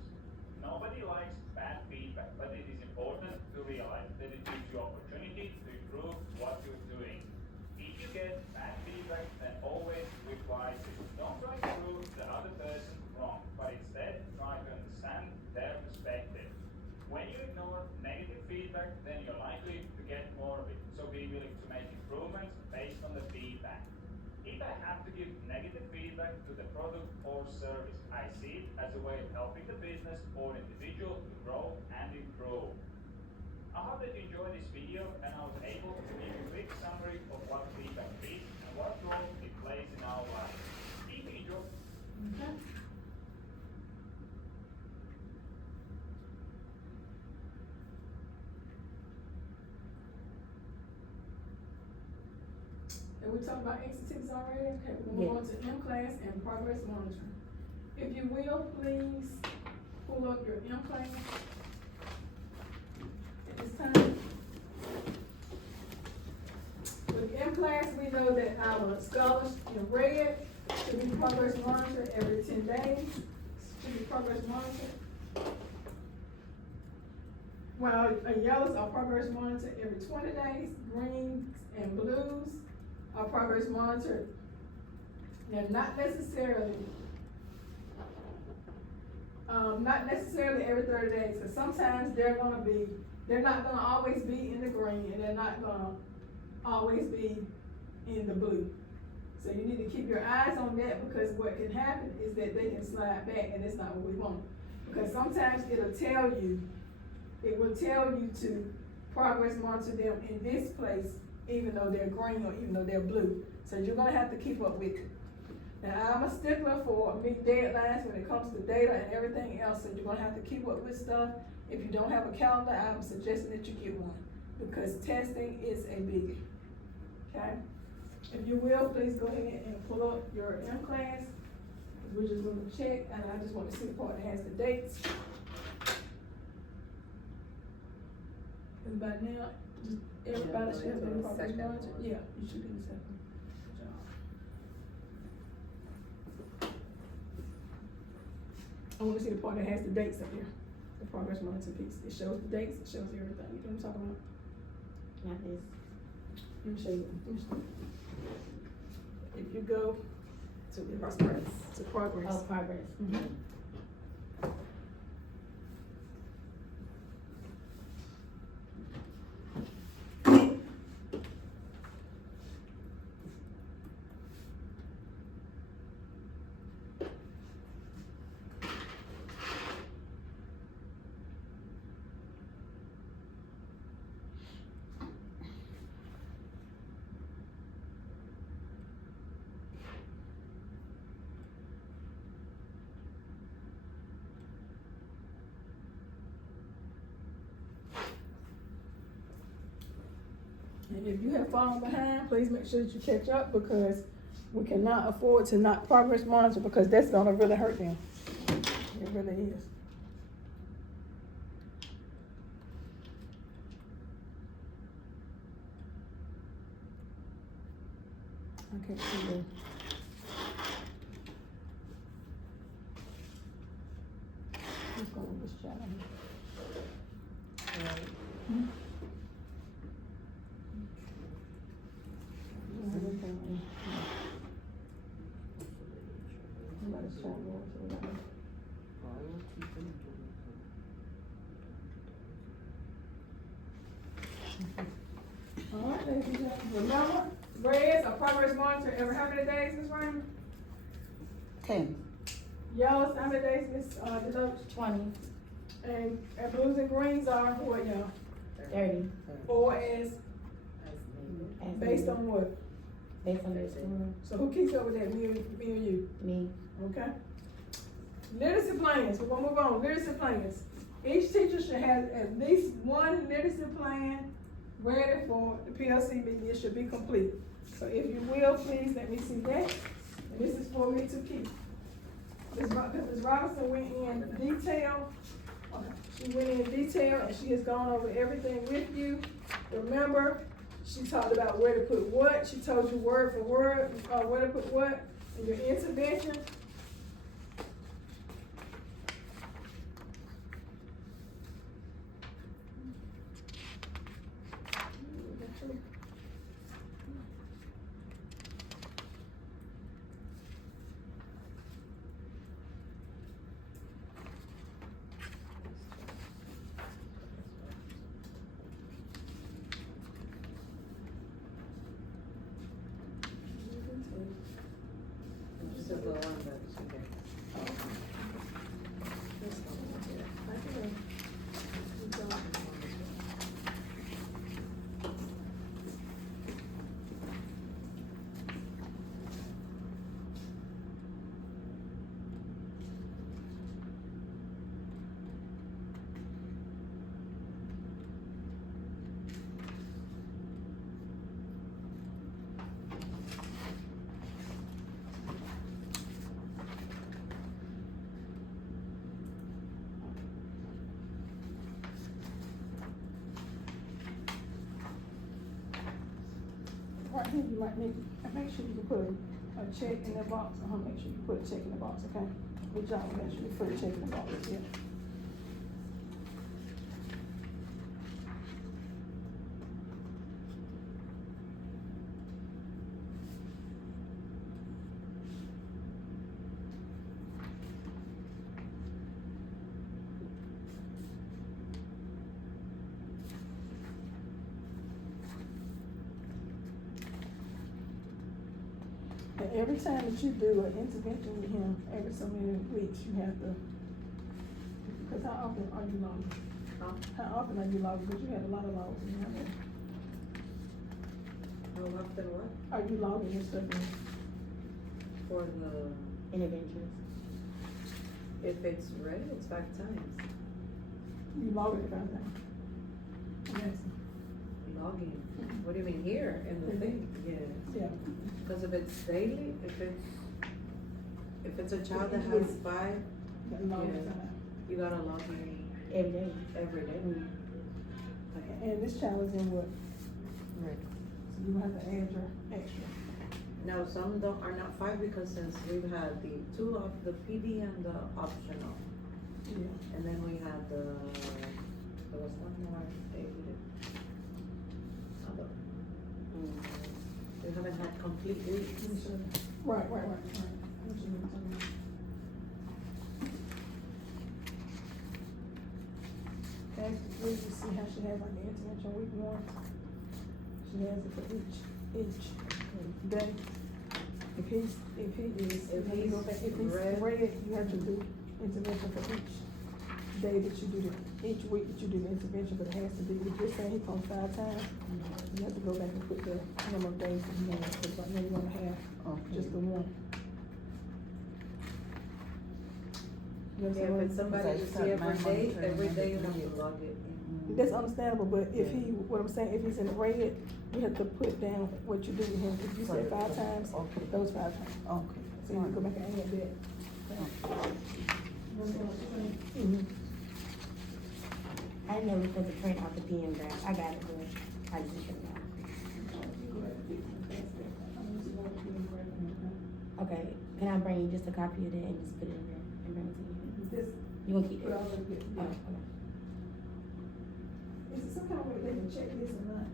Nobody likes bad feedback, but it is important to realize that it gives you opportunity to improve what you're doing. If you get bad feedback, then always reply to it. Don't try to prove the other person wrong, but instead try to understand their perspective. When you ignore negative feedback, then you're likely to get more of it. So be willing to make improvements based on the feedback. If I have to give negative feedback to the product or service, I see it as a way of helping the business or individual to grow and improve. I hope that you enjoyed this video and I was able to give you a quick summary of what feedback is and what role it plays in our lives. If you enjoyed Okay. And we talked about exercises already, okay, we're gonna go to M class and progress monitoring. If you will, please pull up your M class at this time. With M class, we know that our scholars in red should be progress monitored every 10 days, should be progress monitored. While yellows are progress monitored every 20 days, greens and blues are progress monitored. They're not necessarily every 30 days, because sometimes they're not gonna always be in the green, and they're not gonna always be in the blue. So you need to keep your eyes on that, because what can happen is that they can slide back, and that's not what we want. Because sometimes it will tell you to progress monitor them in this place, even though they're green or even though they're blue. So you're gonna have to keep up with it. Now, I'm a stickler for big deadlines when it comes to data and everything else, so you're gonna have to keep up with stuff. If you don't have a calendar, I'm suggesting that you get one, because testing is a biggie, okay? If you will, please go ahead and pull up your M class. We're just gonna check, and I just want to see the part that has the dates. And by now, everybody should have been progress monitor. Yeah, you should be in the second. I wanna see the part that has the dates up here, the progress monitor piece. It shows the dates, it shows everything. You know what I'm talking about? Not this. Let me show you. If you go to progress. Oh, progress. Mhm. And if you have fallen behind, please make sure that you catch up, because we cannot afford to not progress monitor, because that's gonna really hurt them. It really is. I can't see the. Let's go with this shot. Mhm. Somebody's trying to work it out. All right, ladies and gentlemen, remember, reds are progress monitor every how many days, Ms. Raymond? 10. Yellows, how many days, Ms. Deloach? 20, And blues and greens are what, y'all? 30. Or as As Based needed. on what? Based on their score, So who keeps up with that, me and you? me. Okay. Literacy plans, we're gonna move on, literacy plans. Each teacher should have at least one literacy plan ready for the PLC meeting, it should be complete. So if you will, please let me see that, and this is for me to keep. Ms. Robinson went in detail, she went in detail and she has gone over everything with you. Remember, she talked about where to put what, she told you word for word, where to put what in your intervention. This is the one that she gets. This one right here. Right here, you might need, make sure you can put a check in the box, make sure you put a check in the box, okay? Good job, make sure you put a check in the box, yeah. And every time that you do an intervention with him, every so many weeks, you have to, because how often are you logging? How often are you logging? Because you had a lot of logs in there. How often what? Are you logging your stuff in? For the, Interventions. if it's ready, it's 5 times. You log it about that? Yes, Logging. What do you mean here in the thing? Yes. yeah. Because if it's daily, if it's a child that has 5, That log Yeah. is out. you gotta log in Every day. every day. And this child is in what? Right. So you have to add your extra. Now, some are not 5 because since we've had the 2 of the PD and the optional, Yeah. and then we had there was one more day we did. We haven't had complete weeks. Right. I know what you're talking about. Okay, we just see how she has like the intervention week 1. She has it for each day. If he is, If you have to he's go back, if he's red. red, you have to do intervention for each day that you do each week that you do the intervention, but it has to be, if you're saying he comes 5 times, you have to go back and put the number of days that he has, because right now you're gonna have Okay. just the one. You Yeah, understand if what it's somebody Because I you see start my every monitoring day you have every to log it in. That's understandable, but if he, what I'm saying, if he's in the red, you have to put down what you do with him. If you said 5 times, Okay. those 5 times. Okay. So you go back and add that. Mhm. I didn't know we were supposed to print out the PM draft. I got it, but I just didn't know. Okay, can I bring you just a copy of that and just put it in there and bring it to you? Just You gonna keep put it? all of it, Oh, yeah. okay. Is it some kind of way they can check this or not?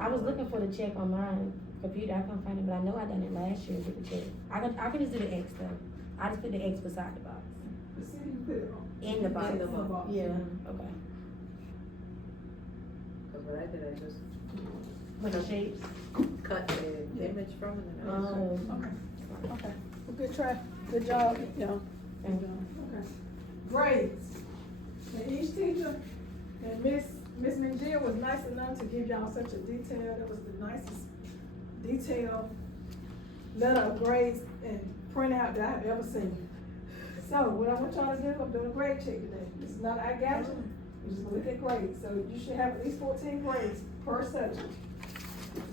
I was looking for the check on my computer, I couldn't find it, but I know I done it last year with the check. I can just do the X though. I just put the X beside the box. The city, you put it on. In the box. In the box. Yeah, okay. Cause what I did, I just With the shapes? cut the Yeah. image from it and I Oh. Okay, well, good try, good job, y'all. Good job. Okay. Grades. Now each teacher, and Miss Miss McGill was nice enough to give y'all such a detail, that was the nicest detailed letter of grades and printout that I've ever seen. So, what I want y'all to do, I'm doing a grade check today. This is not, I got you, we're just gonna look at grades, so you should have at least 14 grades per subject.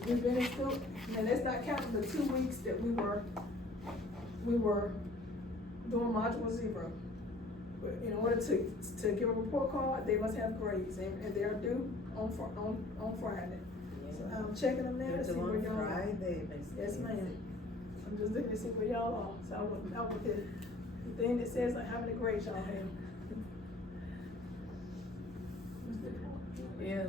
We've been in school, and that's not counting the 2 weeks that we were doing module 0. But in order to give a report card, they must have grades, and they are due on Friday. So I'm checking them now to see where y'all are. Yes, ma'am. I'm just looking to see where y'all are. So I want the thing that says like how many grades y'all have. Yeah,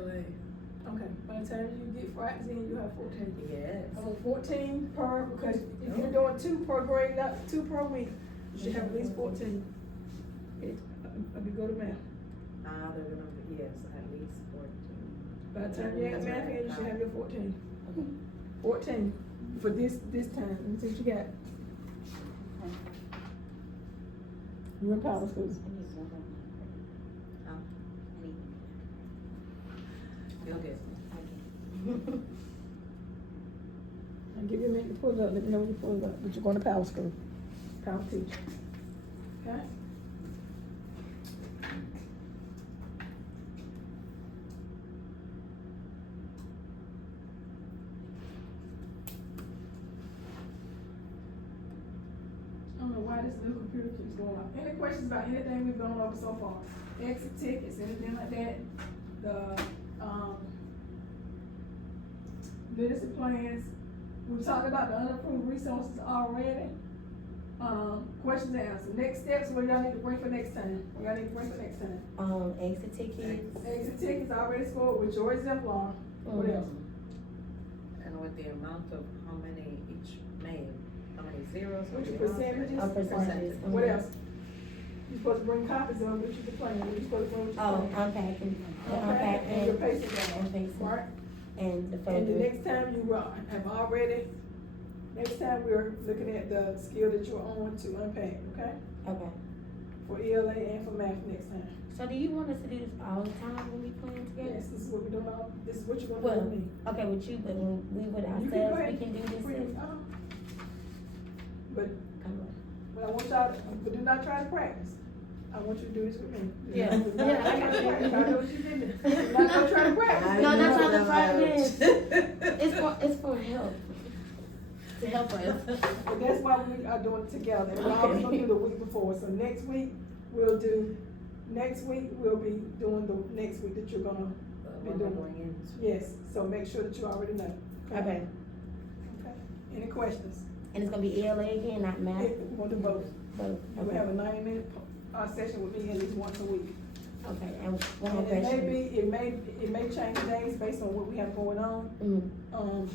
Okay, by the time you get Fridays in, you have 14. yes. I want 14 per, because if you're doing 2 per grade, not 2 per week, you should have at least 14. Let me go to math. They're gonna be, yes, at least 14. By the time you add math in, you should have your 14. 14 for this time. Let me see what you got. You in power schools. Feel good. I'll give you a minute to pull it up. Let me know when you pull it up. But you're going to power school. Power teacher. Okay? I don't know why this little computer keeps going off. Any questions about anything we've gone over so far? Exit tickets, anything like that? The, literacy plans. We talked about the unapproved resources already. Questions and answers. Next steps, what y'all need to bring for next time? Exit tickets. Exit tickets already scored with your exemplar. What else? And with the amount of how many each made, how many zeros? Which how many percentages? Percentages. What else? You're supposed to bring copies of which is the plan. You're supposed to bring what you're planning. Unpacking. And your pacing down. And pacing. Right? And the And folder. the next time you have already, next time we're looking at the skill that you're on to unpack, okay? Okay. For ELA and for math next time. So do you want us to do this all the time when we plan together? Yes, this is what we're doing this is what you're gonna do Well, with me. okay, with you, but when we with You can go ourselves, ahead. we can do this. But, Come on. but I want y'all to, but do not try to practice. I want you to do this with me. Yeah. Do not Yeah, I try got to you. practice. I know what you did. Do not go try to practice. No, that's not the practice. It's for help. To help us. But that's why we are doing it together. And we're always gonna do the week before. So next week, we'll be doing the next week that you're gonna be When we're doing. going in. Yes, so make sure that you already know. Okay. Okay. Any questions? And it's gonna be ELA again, not math? We'll do both. Both. You will have a 90-minute session with me at least once a week. Okay, and one more And it question. may change days based on what we have going on. Mm-hmm.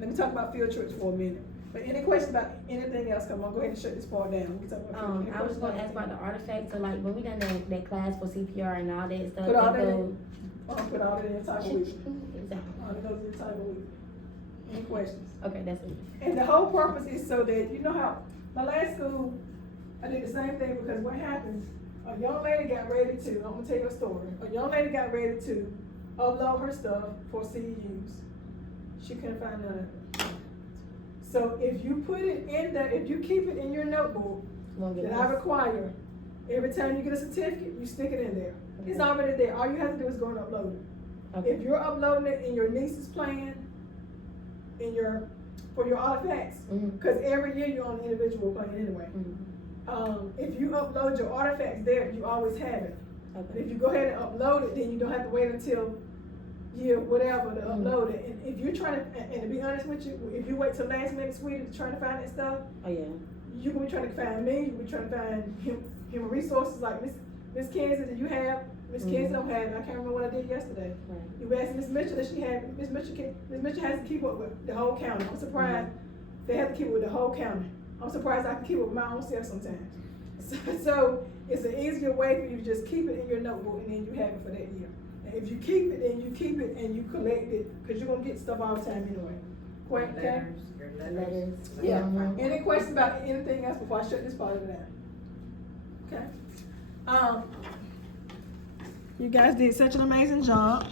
Let me talk about field trips for a minute. But any questions about anything else, come on, go ahead and shut this part down. We can talk about field trips. I was gonna ask about the artifacts, so like, when we done that class for CPR and all that stuff. Put all that go- in. Put all that in the type of week. Exactly. All that goes in the type of week. Any questions? Okay, that's it. And the whole purpose is so that, you know how, my last school, I did the same thing because what happened, a young lady got ready to, I'm gonna tell you a story. A young lady got ready to upload her stuff for CEUs. She couldn't find none of it. So if you put it in there, if you keep it in your notebook Won't get that I lost. require, every time you get a certificate, you stick it in there. It's Okay. already there. All you have to do is go and upload it. Okay. If you're uploading it in your niece's plan, for your artifacts, Mhm. cause every year you're on the individual plan anyway. Mhm. If you upload your artifacts there, you always have it. But Okay. if you go ahead and upload it, then you don't have to wait until year whatever to Mhm. upload it. And if you're trying to, and to be honest with you, if you wait till last minute, sweetie, to try to find that stuff, Oh, yeah. you're gonna be trying to find me, you're gonna be trying to find human resources like Miss Kansas that you have. Miss Mhm. Kansas don't have it. I can't remember what I did yesterday. Right. You asked Miss Mitchell that she had, Miss Mitchell has to keep up with the whole county. I'm surprised they have to keep up with the whole county. I'm surprised I can keep up with my own self sometimes. So it's an easier way for you to just keep it in your notebook and then you have it for that year. And if you keep it, then you keep it and you collect it, cause you're gonna get stuff all the time anyway. Quite, okay? Your Letters. letters. Yeah. Mhm. Any questions about anything else before I shut this part of it down? Okay. You guys did such an amazing job.